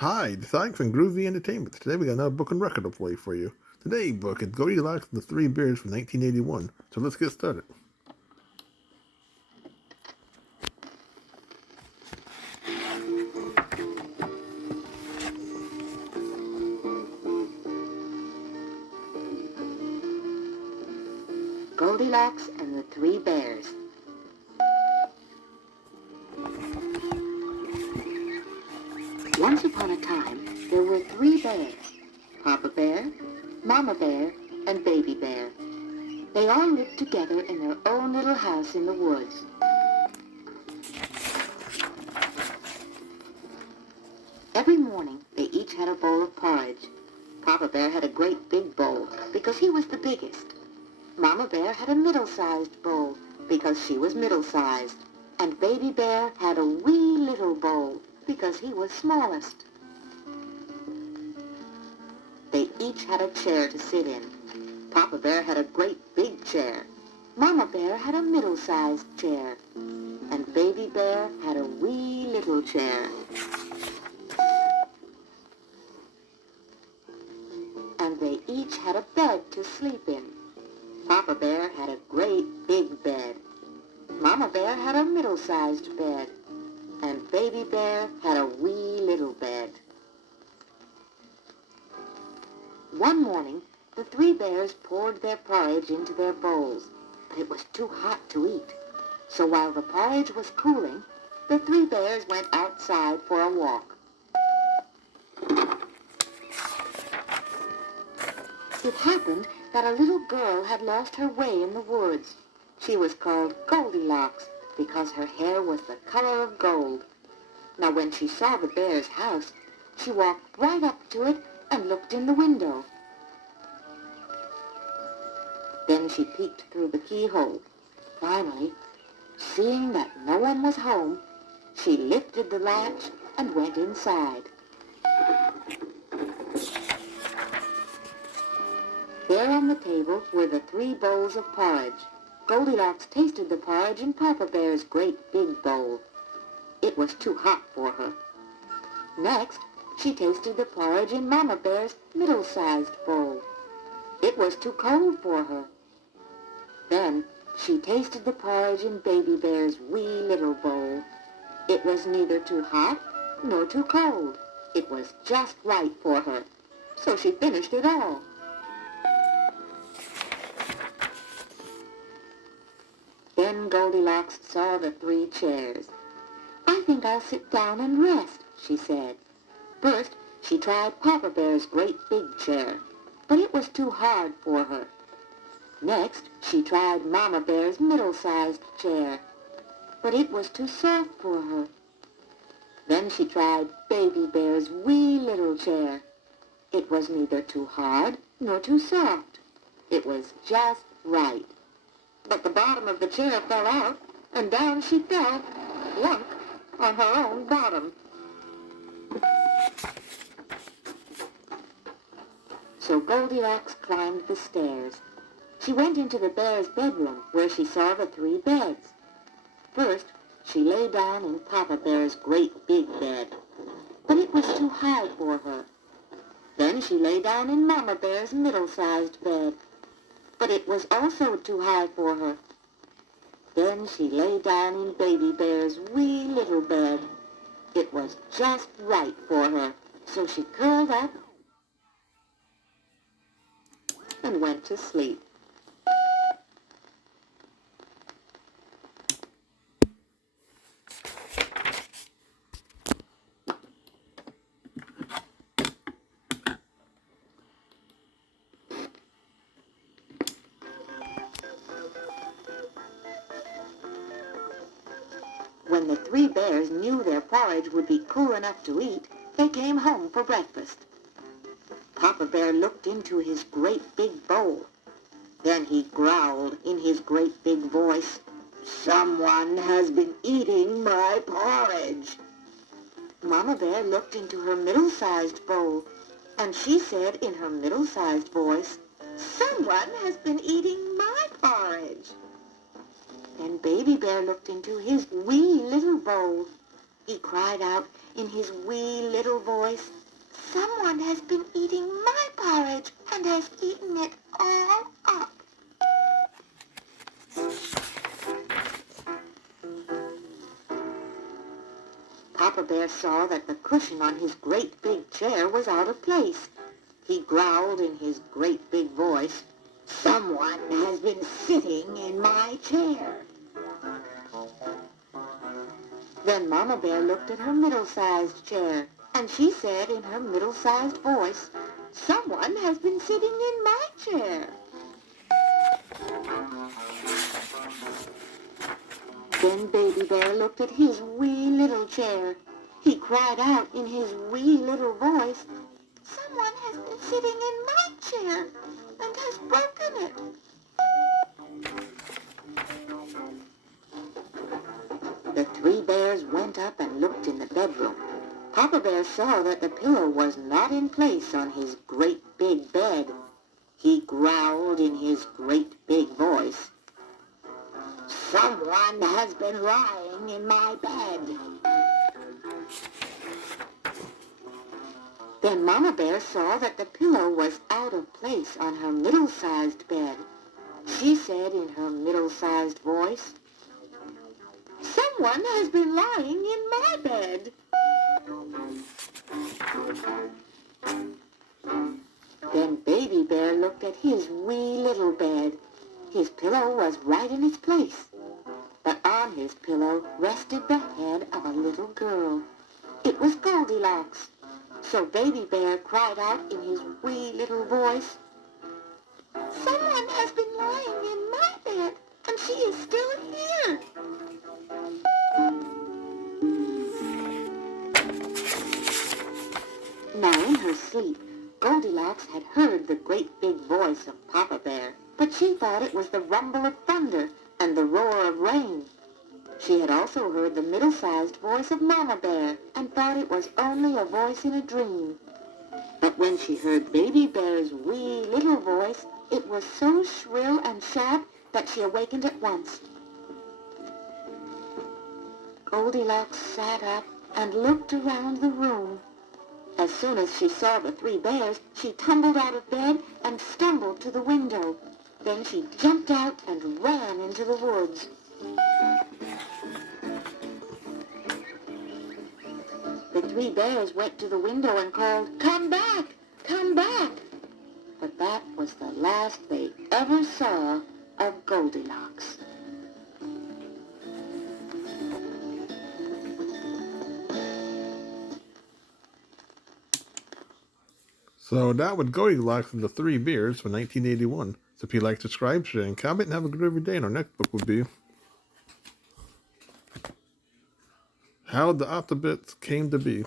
Hi, thanks and Groovy Entertainment. Today we got another book and record to play for you. Today's book is Goldilocks and the Three Bears from 1981. So let's get started. Goldilocks and the Three Bears. Once upon a time, there were three bears, Papa Bear, Mama Bear, and Baby Bear. They all lived together in their own little house in the woods. Every morning, they each had a bowl of porridge. Papa Bear had a great big bowl because he was the biggest. Mama Bear had a middle-sized bowl because she was middle-sized. And Baby Bear had a wee little bowl because he was smallest. They each had a chair to sit in. Papa Bear had a great big chair. Mama Bear had a middle-sized chair. And Baby Bear had a wee little chair. And they each had a bed to sleep in. Papa Bear had a great big bed. Mama Bear had a middle-sized bed. And Baby Bear had a wee little bed. One morning, the three bears poured their porridge into their bowls, but it was too hot to eat. So while the porridge was cooling, the three bears went outside for a walk. It happened that a little girl had lost her way in the woods. She was called Goldilocks because her hair was the color of gold. Now when she saw the bear's house, she walked right up to it and looked in the window. Then she peeked through the keyhole. Finally, seeing that no one was home, she lifted the latch and went inside. There on the table were the three bowls of porridge. Goldilocks tasted the porridge in Papa Bear's great big bowl. It was too hot for her. Next, she tasted the porridge in Mama Bear's middle-sized bowl. It was too cold for her. Then, she tasted the porridge in Baby Bear's wee little bowl. It was neither too hot nor too cold. It was just right for her. So she finished it all. Then Goldilocks saw the three chairs. "I think I'll sit down and rest," she said. First, she tried Papa Bear's great big chair, but it was too hard for her. Next, she tried Mama Bear's middle-sized chair, but it was too soft for her. Then she tried Baby Bear's wee little chair. It was neither too hard nor too soft. It was just right. But the bottom of the chair fell out, and down she fell, plunk, on her own bottom. So Goldilocks climbed the stairs. She went into the bear's bedroom, where she saw the three beds. First, she lay down in Papa Bear's great big bed, but it was too high for her. Then she lay down in Mama Bear's middle-sized bed, but it was also too high for her. Then she lay down in Baby Bear's wee little bed. It was just right for her, so she curled up and went to sleep. When the three bears knew their porridge would be cool enough to eat, they came home for breakfast. Papa Bear looked into his great big bowl. Then he growled in his great big voice, "Someone has been eating my porridge." Mama Bear looked into her middle-sized bowl, and she said in her middle-sized voice, "Someone has been eating my porridge." Then Baby Bear looked into his wee little bowl. He cried out, in his wee little voice, "Someone has been eating my porridge and has eaten it all up." Papa Bear saw that the cushion on his great big chair was out of place. He growled in his great big voice, "Someone has been sitting in my chair." Then Mama Bear looked at her middle-sized chair, and she said in her middle-sized voice, "Someone has been sitting in my chair." Then Baby Bear looked at his wee little chair. He cried out in his wee little voice, "Someone has been sitting in my chair and has broken it." The three bears went up and looked in the bedroom. Papa Bear saw that the pillow was not in place on his great big bed. He growled in his great big voice, "Someone has been lying in my bed." Then Mama Bear saw that the pillow was out of place on her middle-sized bed. She said in her middle-sized voice, "Someone has been lying in my bed." Then Baby Bear looked at his wee little bed. His pillow was right in its place, but on his pillow rested the head of a little girl. It was Goldilocks. So Baby Bear cried out in his wee little voice, "Someone has been lying in my bed, and she is still here." Now in her sleep, Goldilocks had heard the great big voice of Papa Bear, but she thought it was the rumble of thunder and the roar of rain. She had also heard the middle-sized voice of Mama Bear and thought it was only a voice in a dream. But when she heard Baby Bear's wee little voice, it was so shrill and sharp that she awakened at once. Goldilocks sat up and looked around the room. As soon as she saw the three bears, she tumbled out of bed and stumbled to the window. Then she jumped out and ran into the woods. The three bears went to the window and called, "Come back! Come back!" But that was the last they ever saw of Goldilocks. So that was Goldilocks and the Three Bears from 1981. So if you like, subscribe, share, and comment, and have a good every day. And our next book will be How the Octobits Came to Be.